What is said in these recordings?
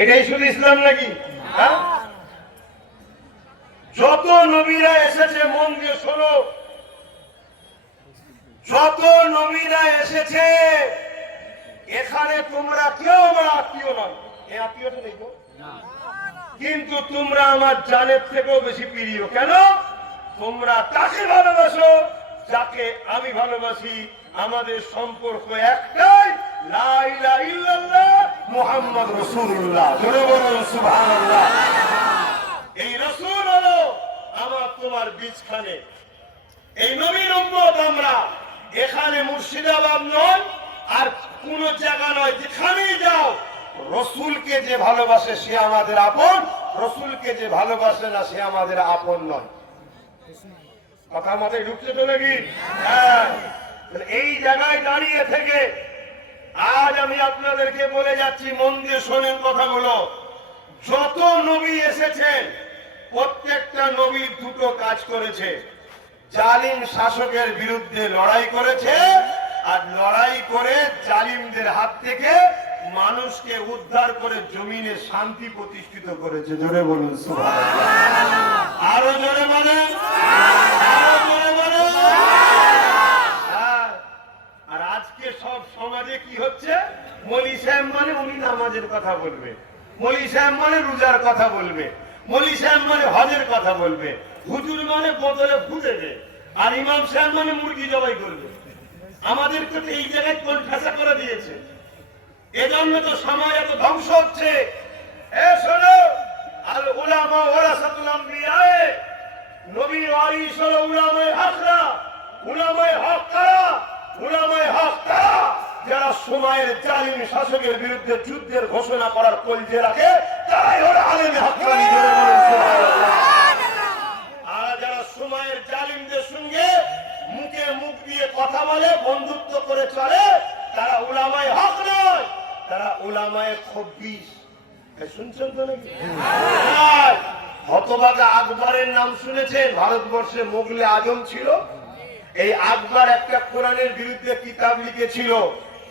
এটাই শুধু ইসলাম নাকি? যত নবীরা এসেছে মন দিয়ে শোনো, যত নবীরা এসেছে এখানে তোমরা কেউ আমার আত্মীয় নয়, এই আত্মীয়টা নেই, কিন্তু তোমরা আমার জানের থেকেও বেশি প্রিয়। কেন? তোমরা তাকে ভালোবাসো যাকে আমি ভালোবাসি। আমাদের সম্পর্ক একটাই, লা ইলাহা ইল্লাল্লাহ মুহাম্মদ রাসূলুল্লাহ। জোরে বলুন সুবহানাল্লাহ। এই রাসূল হলো আমার তোমার বীজখানে, এই নবীর উম্মত আমরা। এখানে মুর্শিদাবাদ নয় আর কোন জায়গা নয়, যেখানেই যাও রসুলকে যে ভালোবাসে সে আমাদের আপন, রসুলকে যে ভালোবাসে না সে আমাদের আপন নয়। কথা মাথায় ঢুকছে তো নাকি? এই জায়গায় দাঁড়িয়ে থেকে আজ আমি আপনাদেরকে বলে যাচ্ছি, মন দিয়ে শোনেন কথাগুলো। যত নবী এসেছেন প্রত্যেকটা নবী দুটো কাজ করেছে, জালিম শাসকের বিরুদ্ধে লড়াই করেছে আর লড়াই করে জালিমদের হাত থেকে মানুষকে উদ্ধার করে জমিনে শান্তি প্রতিষ্ঠিত করেছে। জোরে বলুন সুবহানাল্লাহ। আরো জোরে বলেন, আরো জোরে বলেন। আর আজকে সব সমাজে কি হচ্ছে? মৌলী সাহেব মানে উনি নামাজের কথা বলবে, মৌলী সাহেব মানে রোজার কথা বলবে, মৌলী সাহেব মানে হজের কথা বলবে, হুজুর মানে বোতলে ফু দেবে, আর ইমাম সাহেব মানে মুরগি জবাই করবে। আমাদেরকে তো এই জায়গায় কোন ঠাসা করে দিয়েছে, এজন্য তো সমাজ এত ধ্বংস হচ্ছে। শোনো, আল উলামা ওয়ারাসাতুল আম্বিয়া, নবীর ওয়ারিস হলো উলামায়ে হকরা। উলামায়ে হক কারা? উলামায়ে হক তারা যারা সময়ের জালিম শাসকের বিরুদ্ধে যুদ্ধের ঘোষণা করার কলজে রাখে, তারাই হলো আলেমে হক্কানি। জোরে বলুন সুবহানাল্লাহ। আর যারা সময়ের জালিমদের সঙ্গে মুখে মুখ দিয়ে কথা বলে, বন্ধুত্ব করে চলে, তারা উলামায়ে হক নয়, তারা উলামায়ে খব্বিস। শুনছেন তো নাকি? হতভাগা আকবরের নাম শুনেছেন? ভারতবর্ষে মোগলে আজম ছিল। এই আকবর একটা কোরআনের বিরুদ্ধে কিতাব লিখেছিল,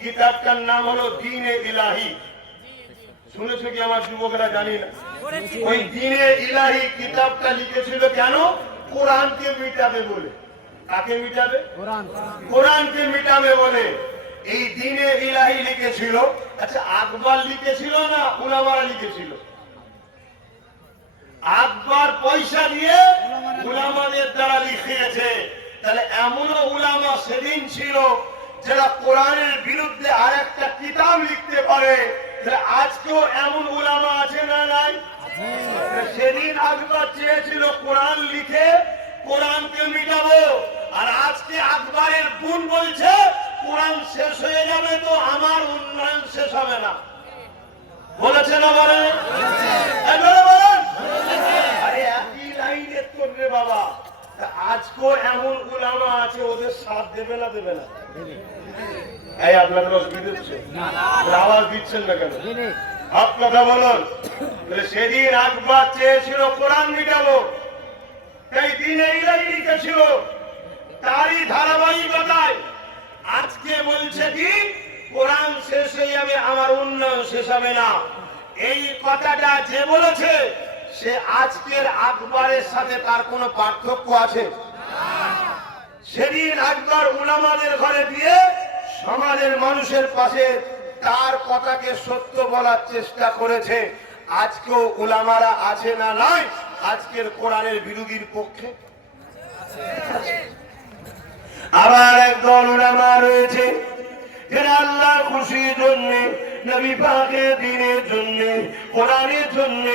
কিতাবটার নাম হলো দ্বীনে ইলাহি। শুনেছো কি আমার যুবকরা? জানি না। ওই দ্বীনে ইলাহি কিতাবটা লিখেছিল কেন? কোরআনকে মিটাবে বলে। কাকে মিটাবে? কোরআনকে মিটাবে বলে এই দ্বীনে ইলাহি লিখেছিল। আচ্ছা, আকবর লিখেছিল না উলামারা লিখেছিল? আকবর পয়সা দিয়ে উলামাদের দ্বারা লিখিয়েছে। তাহলে এমনও উলামা সেদিন ছিল যারা কোরআনের বিরুদ্ধে আর একটা কিতাব লিখতে পারে। তাহলে আজকেও এমন উলামা আছে না নাই? সেদিন আকবর চেয়েছিল কোরআন লিখে কোরআনকে মিটাবো, আর আজকে আকবরের বোন বলছে কোরআন শেষ হয়ে যাবে তো আমার উন্নয়ন শেষ হবে না। বলেছে না? বলেন, আরে একই লাইনের করবে বাবা। আজকেও এমন উলামা আছে, ওদের সাথ দেবে না? দেবে না? এই আপনাদের অসুবিধা হচ্ছে, আওয়াজ দিচ্ছেন না কেন? হক কথা বলুন। সেদিন আকবর চেয়েছিল কোরআন মিটাবো, তাই দ্বীনে ইলাহি লিখেছিল। তারই ধারাবাহিকতায় আজকে বলছে কি কোরআন শেষ হয়ে যাবে, আমার উন্নয়ন শেষ হবে না। এই কথাটা যে বলেছে সে আজকের আকবরের সাথে তার কোনো পার্থক্য আছে? সেদিন আকবর উলামাদের ঘরে দিয়ে সমাজের মানুষের পাশে তার কথাকে সত্য বলার চেষ্টা করেছে। আজকেও উলামারা আছে না নাই আজকের কোরআনের বিরোধীর পক্ষে? আবার একদল উলামা রয়েছে যারা আল্লাহর খুশির জন্য, নবী পাকের দ্বীনের জন্য, কোরআনের জন্য,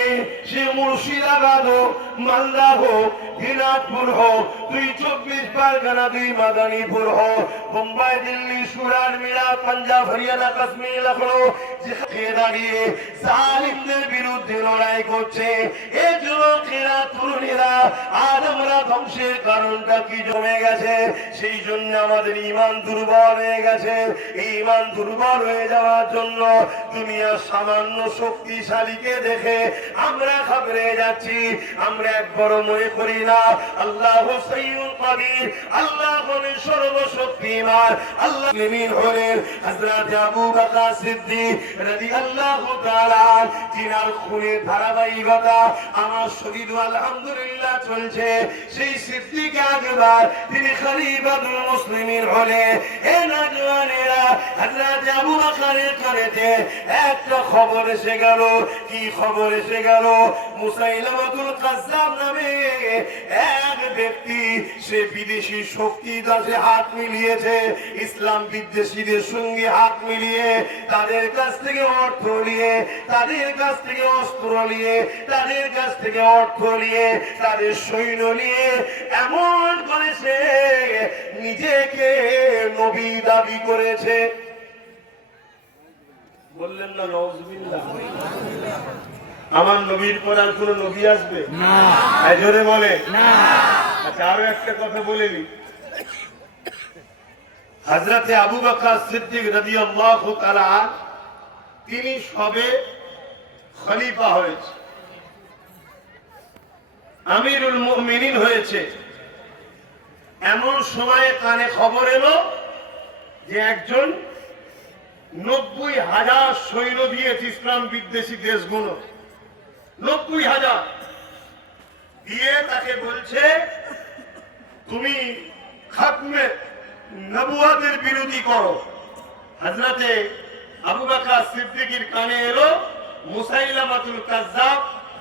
সে মুর্শিদাবাদ হোক, মালদা হোক, দিনাজপুর হোক, ২৪ পরগনা, ২ মাদারীপুর হোক, বোম্বাই, দিল্লি, সুরাট, মিরাট, পাঞ্জাব, হরিয়ানা, কাশ্মীর, লখনৌ, যেখানে দাঁড়িয়ে জালিমদের বিরুদ্ধে লড়াই করছে। এই যুবকেরা, তরুণীরা, আজ আমরা ধ্বংসের কারণটা কি জমে গেছে? সেই জন্য আমাদের ঈমান দুর্বল হয়ে গেছে। ঈমান দুর্বল হয়ে যাওয়ার জন্য দুনিয়ার সামান্য শক্তিশালীকে দেখে আমরা ঘাবড়ে যাচ্ছি। আমরা একবার মনে করি না আল্লাহু সাইয়্যুল কাদির, আল্লাহ হলেন সর্বশক্তিমান। আল্লাহ মুমিন হলেন হযরত আবু বকর সিদ্দিক রাদিয়াল্লাহু তাআলা, যিনার খুনের ধারাবাহিকতা আমার শহীদ আলহামদুলিল্লাহ চলছে। সেই সিদ্দিক আকবর তিনি খলিফাতুল মুসলিমিন হলেন। এ নওজওয়ানেরা, হযরত আবু বকরের কানেতে একটা খবর এসে গেল। কি খবর এসে গেল? মুসাইলামাতুল কাজ্জাব নামে এক ব্যক্তি, সে বিদেশি শক্তির কাছে হাত মিলিয়েছে, ইসলাম বিদ্বেষীদের সঙ্গে হাত মিলিয়ে তাদের কাছ থেকে অর্থ নিয়ে, তাদের কাছ থেকে অস্ত্র নিয়ে, তাদের কাছ থেকে অর্থ নিয়ে, তাদের সৈন্য নিয়ে এমন করেছে নিজেকে নবী দাবি করেছে। বললেন না নাউজুবিল্লাহ? আমার নবীর পর আর কোন নবী আসবে না? জোরে বলে না। আচ্ছা, আরো একটা কথা বলে নি। হযরতে আবু বকর সিদ্দিক রাদিয়াল্লাহু তাআলা তিনি সবে খলিফা হয়েছে, আমিরুল মুমিনিন হয়েছে। এমন সময়ে কানে খবর এলো যে একজন 90,000 সৈন্য দিয়েছে ইসলাম বিদ্বেষী দেশগুলো, 90,000 দিয়ে তাকে বলছে তুমি খাতমে নবুয়াতের বিরোধী করো। হযরতে আবু বকর সিদ্দিকের কানে এলো মুসাইলামাতুল কাজ্জাব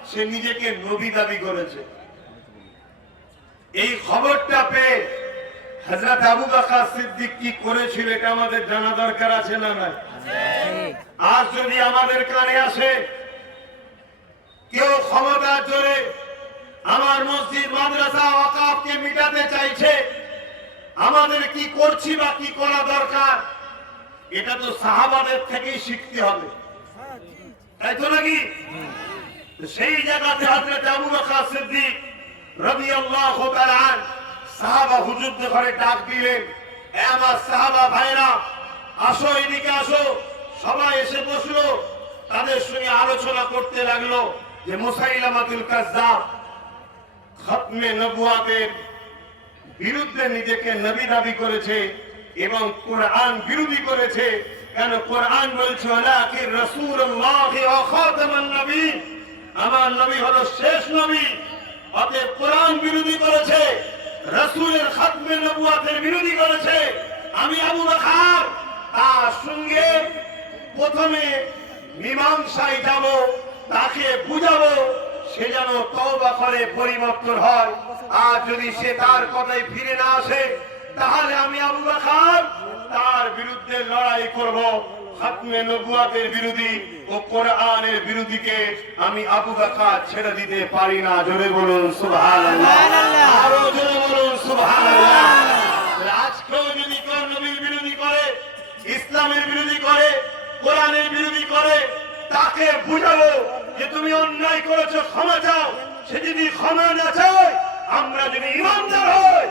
সে নিজেকে নবী দাবি করেছে। এই খবরটা পেয়ে হযরত আবু বকর সিদ্দিক কি করেছিল এটা আমাদের জানা দরকার আছে না নাই? আজ যদি আমাদের কানে আসে কেউ ক্ষমতার জোরে আমার মসজিদ মাদ্রাসা ওয়াকাফকে মিটাতে চাইছে, আমাদের কি করছি বা কি করা দরকার এটা তো সাহাবাদের থেকেই শিখতে হবে, তাই তো নাকি? সেই জায়গাতে হযরত আবু বকর সিদ্দিক রাদিয়াল্লাহু তাআলা সাহাবা হুজুরদের ঘরে ডাক দিলেন, এ আমার সাহাবা ভাইরা আসো, এদিকে আসো। সবাই এসে বসলো, তাদের সঙ্গে আলোচনা করতে লাগলো যে মুসাইলামাতুল কাজ্জাব খতমে নবুয়াতের বিরুদ্ধে নিজেকে নবী দাবি করেছে এবং কোরআন বিরোধী করেছে। কেন? কোরআন বলছে ওয়ালাকিন রাসূলুল্লাহি ওয়া খাতামান নবী, আমার নবী হলো শেষ নবী। অতএব কোরআন বিরোধী করেছে, রাসূলের খতমে নবুয়াতের বিরোধী করেছে। আমি আবু বকর তার সঙ্গে প্রথমে মীমাংসায় যাব, তাকে বুঝাবো, সে যেন তওবা করে পরিবর্তন হয়। আর যদি সে তার কথায় ফিরে না আসে তাহলে আমি আবু বকর তার বিরুদ্ধে লড়াই করব। খতমে নবুয়াতের বিরোধী ও কোরআনের বিরোধীকে আমি আবু বকর ছেড়ে দিতে পারি না। জোরে বলুন সুবহানাল্লাহ, আরো জোরে বলুন সুবহানাল্লাহ। আজকেও যদি কেউ নবীর বিরোধী করে, ইসলামের বিরোধী করে, কোরআনের বিরোধী করে, তাকে বুঝাবো যে তুমি অন্যায় করেছো, ক্ষমা চাও। সে যদি ক্ষমা না চায়, আমরা যদি ইমানদার হই,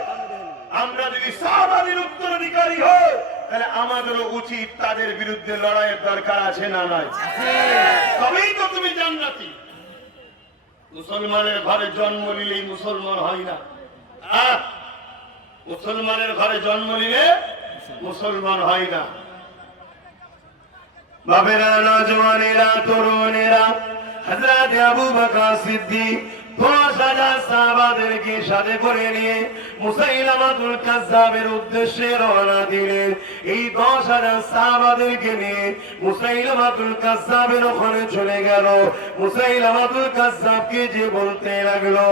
আমরা যদি সাহাবাদের উত্তরাধিকারী হই, তাহলে আমাদেরও উচিত তাদের বিরুদ্ধে লড়াইয়ের দরকার আছে না নাই? তবেই তো তুমি জান্নাতি। মুসলমানের ঘরে জন্ম নিলেই মুসলমান হয় না। মুসলমানের ঘরে জন্ম নিলে মুসলমান হয় না। বাবেরা, নওজওয়ানেরা, তরুণেরা, হযরত আবু বকর সিদ্দিক 10,000 সাহাবাদেরকে সাথে করে নিয়ে মুসাইলামাতুল কাজ্জাবের উদ্দেশ্যে রওনা দিলেন। এই 10,000 সাহাবাদেরকে নিয়ে মুসাইলামাতুল কাজ্জাবের ওখানে চলে গেল। মুসাইলামাতুল কাজ্জাবকে যে বলতে লাগলো,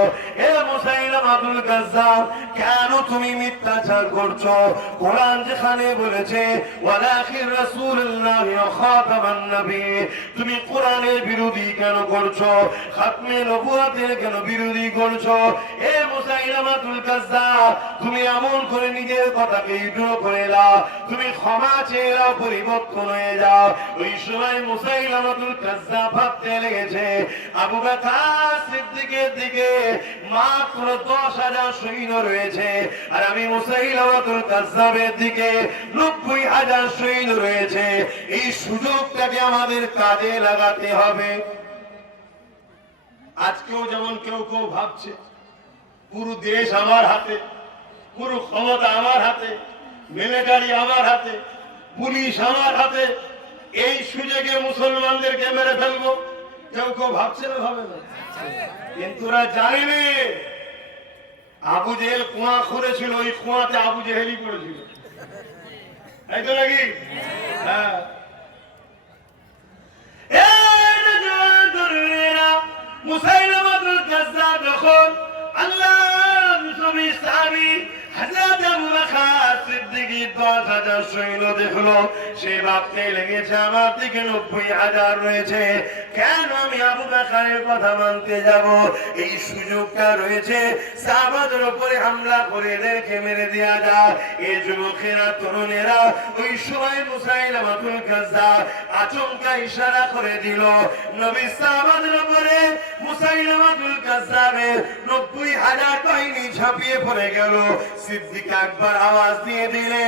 এ মুসাইলামাতুল কাজ্জাব, কেন তুমি মিথ্যাচার করছো? কোরআন যেখানে বলেছে ওয়ালাকিন রাসূলুল্লাহি ওয়া খাতামান নবী, তুমি কোরআনের বিরোধী কেন করছো? খতমে নবুয়াতের কেন কেন বিরোধী করছো? এ মুসাইলামাতুল কাজ্জাব, তুমি এমন করে নিজের কথাকে ইগনোর করে দাও, তুমি ক্ষমা চেয়ে নাও, পরিবর্তন হয়ে যাও। ওই সময় মুসাইলামাতুল কাজ্জাব ভাবতে লেগেছে আবু বকর সিদ্দিকের দিকে মাত্র 10,000 সৈন্য রয়েছে, আর আমি মুসাইলামাতুল কাজ্জাবের দিকে 90,000 সৈন্য রয়েছে। এই সুযোগটাকে আমাদের কাজে লাগাতে হবে। আজকেও যেমন কেউ কেউ ভাবছে পুরো দেশ আমার হাতে, পুরো ক্ষমতা আমার হাতে, মিলিটারি আমার হাতে, পুলিশ আমার হাতে, এই সুযোগে মুসলমানদেরকে মেরে ফেলবো, কেউ কেউ ভাবছে না, ভাবে না। কিন্তু ওরা জানেনি আবু জেহেল কুয়া খুঁড়েছিল, ওই কুয়াতে আবু জেহেলই পড়েছিল, তাই তো নাকি? হ্যাঁ, মুসাইলামাতুল কাজ্জাব যখন আল্লাহর নবী সাহাবী হযরত আবু বকর সিদ্দিকী 10,000 সৈন্য দেখলো, সে ভাবতে লেগেছে আমার দিকে 90,000 রয়েছে, কেন আমি আবু বকরের কথা মানতে যাব? এই সুযোগটা রয়েছে, সাহাবাদের উপরে হামলা করে এদেরকে মেরে দেয়া যায়। এই যুবকেরা, তরুণেরা ওই সময় মুসাইলামাতুল কাজ্জাব আচমকা ইশারা করে দিল, নবী সাহাবাদের উপরে মুসাইলামাতুল কাজ্জাবের 90,000 বাহিনী ঝাঁপিয়ে পড়ে গেল। সিদ্দিক আকবর আওয়াজ দিয়ে দিলে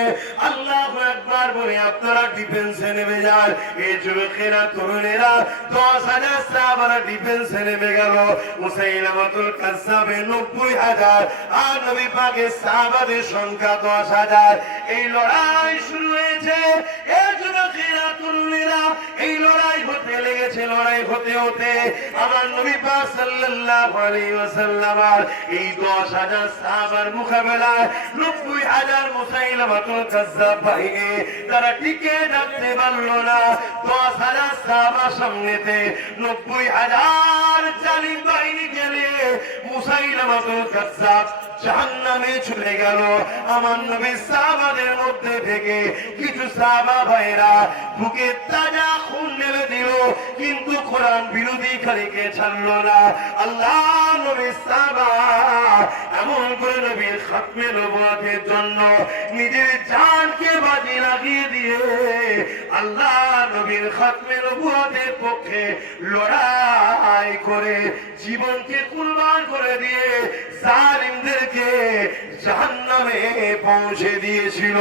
আল্লাহু আকবার বলে আপনারা ডিফেন্সে নেমে যান। এই যুবকেরা, তরুণেরা 10,000 সাহাবারা ডিফেন্সে নেমে গেল। মুসাইলামাতুল কাজ্জাবের 90,000 আর নবী পাকের সাহাবাদের সংখ্যা 10,000। এই লড়াই শুরু হয়েছে। এই যুবকেরা, তরুণেরা এই লড়াই হতে লেগেছে। লড়াই হতে হতে আমার নবী পাক সাল্লাল্লাহু আলাইহি ওয়াসাল্লাম এই 10,000 সাহাবার মোকাবেলায় 90,000 মুসাইলামাতুল কাজ্জাব বাহিনী তারা টিকে থাকতে পারল না। 10,000 সাহাবার সামনেতে 90,000 জালিম বাহিনী গেলে মুসাইলামাতুল কাজ্জাব জাহান্নামে চলে গেল। আমার নবী সাহাবাদের মধ্যে থেকে কিছু সাহাবা ভাইরা বুকে তাজা খুন ঢেলে দিল, কিন্তু কোরআন বিরোধী খালিকে ছাড়লো না। আল্লাহ নবী সাহাবা এমন করে নবীর খাতমে নবুয়তের জন্য নিজের জানকে বাজি লাগিয়ে দিয়ে আল্লাহ নবীর খাতমে নবুয়তের পক্ষে লড়াই করে জীবনকে কুরবান করে দিয়ে জালিমদেরকে জাহান্নামে পৌঁছে দিয়েছিল।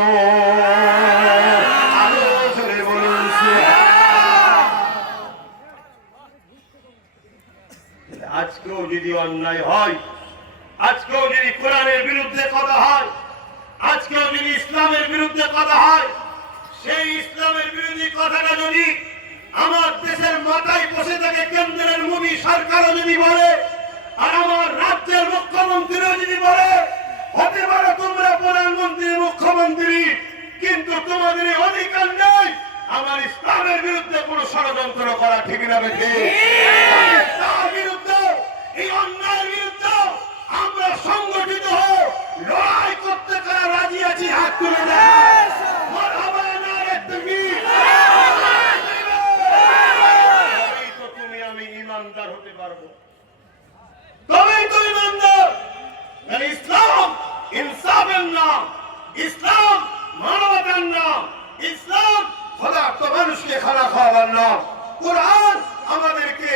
আরো জোরে বলুন সুবহানাল্লাহ। আজকেও যদি অন্যায় হয়, আজকেও যদি কোরআনের বিরুদ্ধে কথা হয়, আজকেও যদি ইসলামের বিরুদ্ধে কথা হয়, সেই ইসলামের বিরোধী কথাটা যদি আমার দেশের মাথায় বসে থাকে কেন্দ্রের মোদী সরকারও যদি বলে, আর আমার রাজ্যের মুখ্যমন্ত্রীও যদি বলে, হতে পারে তোমরা প্রধানমন্ত্রী, মুখ্যমন্ত্রী, কিন্তু তোমাদের এই অধিকার নেই আমার ইসলামের বিরুদ্ধে কোনো ষড়যন্ত্র করা। ঠিক না বেঠে? তার বিরুদ্ধে, এই অন্যায়ের বিরুদ্ধে আমরা সংগঠিত হয়ে লড়াই করতে তারা রাজি আছি। হাত তুলে দেয় মারহাবা নারে তাকবীর। তো তুমি আমি ঈমানদার হতে পারবো, তবেই তো ঈমানদার। ইসলাম ইনসাফের নাম, ইসলাম মানবতার নাম, ইসলাম খোদা তো মানুষকে খানা খাওয়াবার নাম। কোরআন আমাদেরকে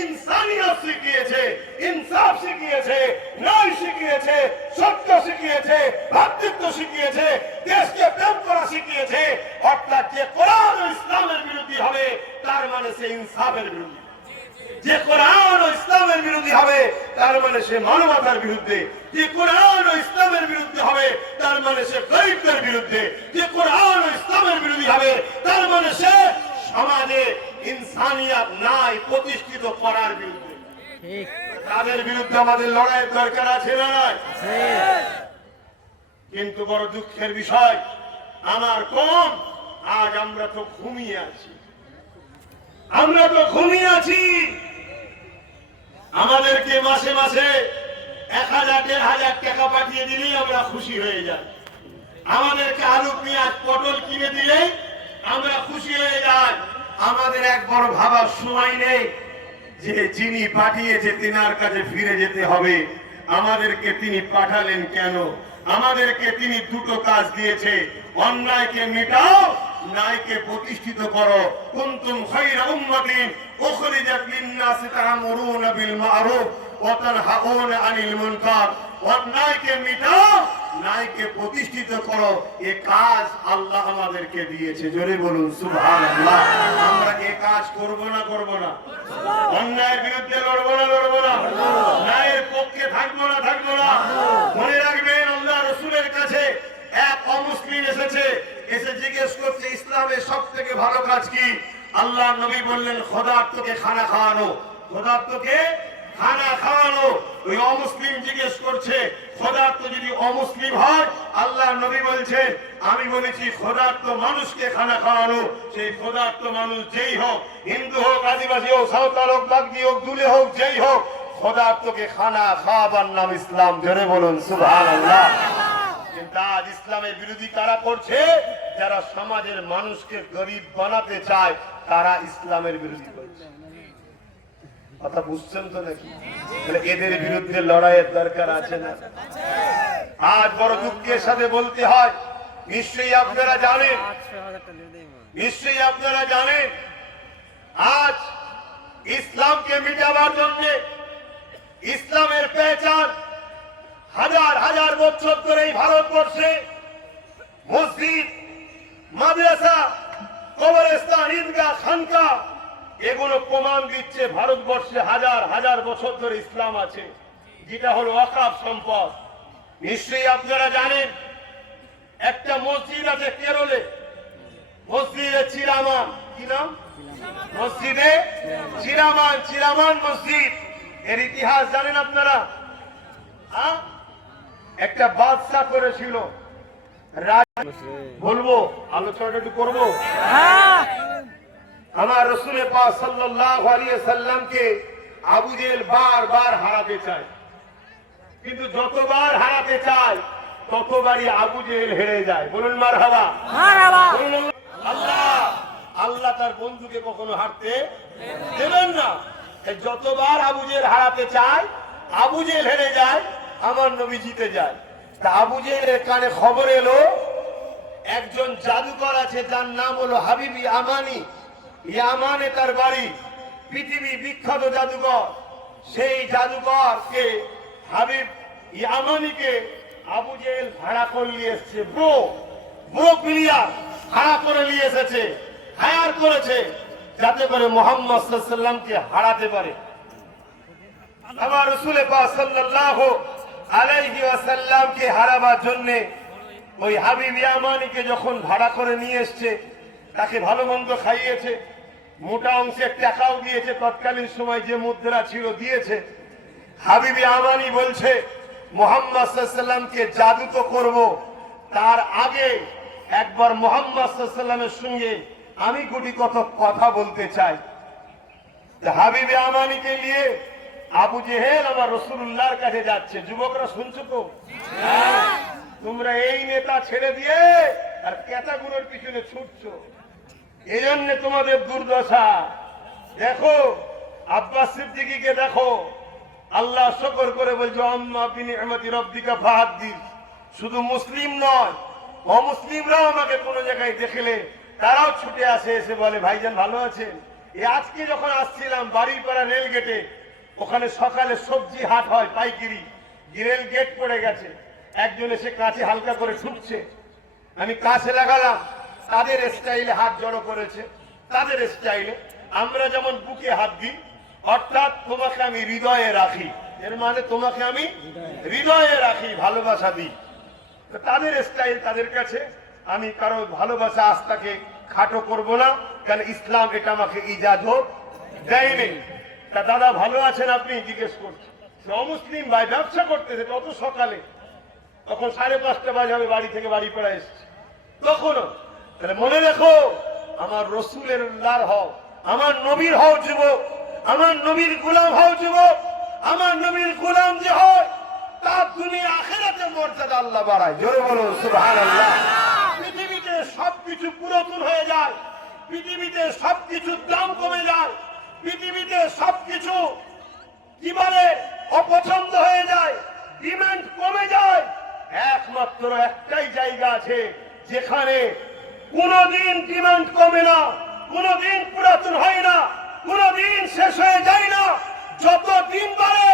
ইনসানিয়ত শিখিয়েছে, ইনসাফ শিখিয়েছে, ন্যায় শিখিয়েছে, সত্য শিখিয়েছে, ভ্রাতৃত্ব শিখিয়েছে, দেশকে প্রেম করা শিখিয়েছে। অর্থাৎ যে কোরআন ও ইসলামের বিরোধী হবে তার মানে সে ইনসাফের বিরোধী, যে কোরআন ও ইসলামের বিরোধী হবে তার মানে সে মানবতার বিরুদ্ধে, যে কোরআন ও ইসলামের বিরুদ্ধে হবে তার মানে সে গরিবদের বিরুদ্ধে, যে কোরআন ও ইসলামের বিরোধী হবে তার মানে সে সমাজে ইনসানিয়ত নাই প্রতিষ্ঠিত করার বিরুদ্ধে। তাদের বিরুদ্ধে আমাদের লড়াইয়ের দরকার আছে না? কিন্তু বড় দুঃখের বিষয় আমার কম, আজ আমরা তো ঘুমিয়ে আছি, আমরা তো ঘুমিয়ে আছি। আমাদেরকে মাসে মাসে 1,000-1,500 টাকা পাঠিয়ে দিলেই আমরা খুশি হয়ে যাই। আমাদেরকে আলু, পেঁয়াজ, পটল কিনে দিলেই আমরা খুশি হয়ে যাই। আমাদের একবার ভাবার সময় নেই যে যিনি পাঠিয়েছে তিনার কাছে ফিরে যেতে হবে। আমাদেরকে তিনি পাঠালেন কেন? আমাদেরকে তিনি দুটো কাজ দিয়েছে, অন্যায়কে মিটাও, ন্যায়কে প্রতিষ্ঠিত করো। কুনতুম খায়রা উম্মাতিন উখরিজাত লিন-নাসি তা'মুরুনা বিল মা'রুফ ওয়া তানহাউনা আনিল মুনকার। অন্যায়কে মিটাও, ন্যায়কে প্রতিষ্ঠিত করো। এই কাজ আল্লাহ আমাদেরকে দিয়েছে। জোরে বলুন সুবহানাল্লাহ। আমরা কি কাজ করব না করব না? অন্যায়ের বিরুদ্ধে লড়বো না লড়বো না? ন্যায়ের পক্ষে থাকবো না থাকবো না? মনে রাখবেন, আল্লাহ রসুলের কাছে এক অমুসলিম এসেছে, এসে জিজ্ঞেস করছে ইসলামের সব থেকে ভালো কাজ কি? আল্লাহ নবী বললেন খোদার্থকে খানা খাওয়ানো। খোদার্থকে খানা খাওয়ানো। ওই অমুসলিম জিজ্ঞেস করছে খোদার্থ যদি অমুসলিম হয়, আল্লাহ নবী বলছেন আমি বলেছি খোদার্থ মানুষকে খানা খাওয়ানো। সেই খোদার্থ মানুষ যেই হোক, হিন্দু হোক, আদিবাসী হোক, সাঁওতাল হোক, বাগদি হোক, দুলে হোক, যেই হোক, খোদার্থকে খানা খাওয়াবার নাম ইসলাম। জোরে বলুন সুবহানাল্লাহ। কিন্তু আজ ইসলামের বিরোধী কারা করছে? যারা সমাজের মানুষকে গরিব বানাতে চায়, তারা ইসলামের বিরোধী করছে। কথা বুঝছেন তো নাকি? এদের বিরুদ্ধে লড়াইয়ের দরকার আছে না? আজ বড় দুঃখের সাথে বলতে হয়, নিশ্চয়ই আপনারা জানেন, নিশ্চয়ই আপনারা জানেন, আজ ইসলামকে মিটাবার জন্য ইসলামের পেহচান হাজার হাজার বছর ধরে এই ভারতবর্ষে মসজিদ, মাদ্রাসা, কবরস্থান, ঈদগাহ, খানকা, এগুলো প্রমাণ দিচ্ছে ভারতবর্ষে হাজার হাজার বছর ধরে ইসলাম আছে, যেটা হলো ওয়াকফ সম্পদ। নিশ্চয়ই আপনারা জানেন, একটা মসজিদ আছে কেরলে, মসজিদে চিরামান। কি নাম? মসজিদে চিরামান। চিরামান মসজিদ এর ইতিহাস জানেন আপনারা? একটা বাদশা করেছিল, বলবো আলোচনাটা একটু করবো। আমার রাসূল পাক সাল্লাল্লাহু আলাইহি সাল্লামকে আবু জেহেল বারবার হারাতে চায়, কিন্তু যতবার হারাতে চায় ততবারই আবু জেহেল হেরে যায়। বলুন মারহাবা। আল্লাহ আল্লাহ তার বন্ধুকে কখনো হারতে দেবেন না। যতবার আবু জেহেল হারাতে চায়, আবু জেহেল হেরে যায়, আমার নবী জিতে যায়। তা আবু জেহেলের কানে খবর এলো একজন জাদুকর আছে, যার নাম হলো হাবিব ইয়ামানি। ইয়ামানে তার বাড়ি, পৃথিবী বিখ্যাত জাদুকর। সেই জাদুকরকে হাবিব ইয়ামানিকে আবু জেহেল ভাড়া করে নিয়ে এসেছে। ব্রো প্লেয়ার ভাড়া করে নিয়ে এসেছে, হায়ার করেছে, যাতে করে মুহাম্মদ সাল্লাল্লাহু আলাইহি সাল্লামকে হারাতে পারে। আমার রাসূল পাক সাল্লাল্লাহু আলাইহি ওয়াসাল্লামকে হারাবার জন্য ওই হাবিব ইয়ামানিকে যখন ভাড়া করে নিয়ে এসছে, তাকে ভালো মন্দ খাইয়েছে, মোটা অংশের টাকাও দিয়েছে, তৎকালীন সময় যে মুদ্রা ছিল দিয়েছে। হাবিব ইয়ামানি বলছে মুহাম্মদ সাল্লাল্লাহু আলাইহি সাল্লামকে জাদু তো করব, তার আগে একবার মুহাম্মদ সাল্লাল্লাহু আলাইহি সাল্লামের সঙ্গে আমি গুটি কথা বলতে চাই। হাবিব ইয়ামানিকে নিয়ে আবু জেহেল আমার রাসূলুল্লাহর কাছে যাচ্ছে। যুবকরা শুনছো তো? তোমরা এই নেতা ছেড়ে দিয়ে আর ক্যাটাগুলোর পিছনে ছুটছো, এই জন্য তোমাদের দুর্দশা। দেখো আব্বাস সিদ্দিকীকে দেখো, আল্লাহ শুকর করে বলছো আম্মা বিনিআমাতি রাব্বিকা ফাহাদ্দিস। শুধু মুসলিম নয়, অমুসলিমরাও আমাকে কোনো জায়গায় দেখলে তারাও ছুটে আসে, এসে বলে ভাইজান ভালো আছেন। এই আজকে যখন আসছিলাম বাড়িপাড়া রেল গেটে, ওখানে সকালে সবজি হাট হয় পাইকারি, রেল গেট পড়ে গেছে, একজন এসে কাছে হালকা করে ঠুকছে, আমি কাছে লাগালাম, তাদের স্টাইলে হাত জড়ো করেছে, তাদের স্টাইলে। আমরা যেমন বুকে হাত দিই, অর্থাৎ তোমাকে আমি হৃদয়ে রাখি, এর মানে তোমাকে আমি হৃদয়ে রাখি, ভালোবাসা দিই। তাদের স্টাইল, তাদের কাছে আমি কারো ভালোবাসা আস্থাকে খাটো করব না, কারণ ইসলাম এটা আমাকে ইজাজত দেয়নি। তা দাদা ভালো আছেন আপনি জিজ্ঞেস করছেন, অমুসলিম ভাই ব্যবসা করতেছে, তত সকালে, তখন 5:30 বাজে বাড়ি থেকে বাড়ি পড়া এসছে তখনও। তাহলে মনে রেখো, আমার রসুলের উল্লাহর হও, আমার নবীর হও যুবক, আমার নবীর গোলাম হও যুবক। আমার নবীর গোলাম যে হয় তার দুনিয়া আখিরাতে মর্যাদা আল্লাহ বাড়ায়। জোরে বলো সুবহানাল্লাহ। পৃথিবীতে সবকিছু পুরাতন হয়ে যায়, পৃথিবীতে সবকিছুর দাম কমে যায়, পৃথিবীতে সবকিছু কিছু কি বলে অপছন্দ হয়ে যায়, ডিমান্ড কমে যায়, একমাত্র একটাই জায়গা আছে যেখানে কোনোদিন ডিমান্ড কমে না, কোনোদিন পুরাতন হয় না, কোনোদিন শেষ হয়ে যায় না। যত দিন বাড়ে,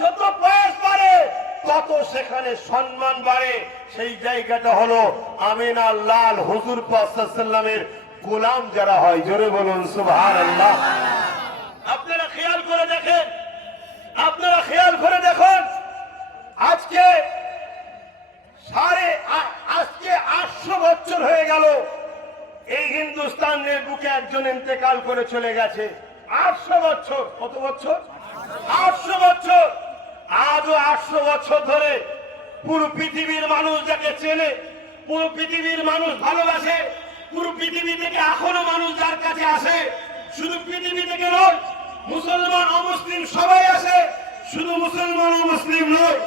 যত বয়স বাড়ে, তত সেখানে সম্মান বাড়ে। সেই জায়গাটা হলো আমিনা লাল হুজুর পাক সাল্লাল্লাহু আলাইহি ওয়াসাল্লামের গোলাম যারা হয়। জোরে বলুন সুবহানাল্লাহ। আপনারা খেয়াল করে দেখেন, আপনারা খেয়াল করে দেখুন, আজকে 800 বছর হয়ে গেল এই হিন্দুস্তানের বুকে একজন ইন্তেকাল করে চলে গেছে। 800 বছর। কত বছর? 800 বছর। আজও 800 বছর ধরে পুরো পৃথিবীর মানুষ যাকে চেনে, পুরো পৃথিবীর মানুষ ভালোবাসে, পুরো পৃথিবী থেকে এখনো মানুষ যার কাছে আসে, শুধু পৃথিবী থেকে নয়, মুসলমান অমুসলিম সবাই আসে, শুধু মুসলমান ও মুসলিম নয়,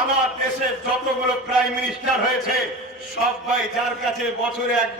আমার দেশের যতগুলো প্রাইম মিনিস্টার হয়েছে সবাই যার কাছে বছরে একবার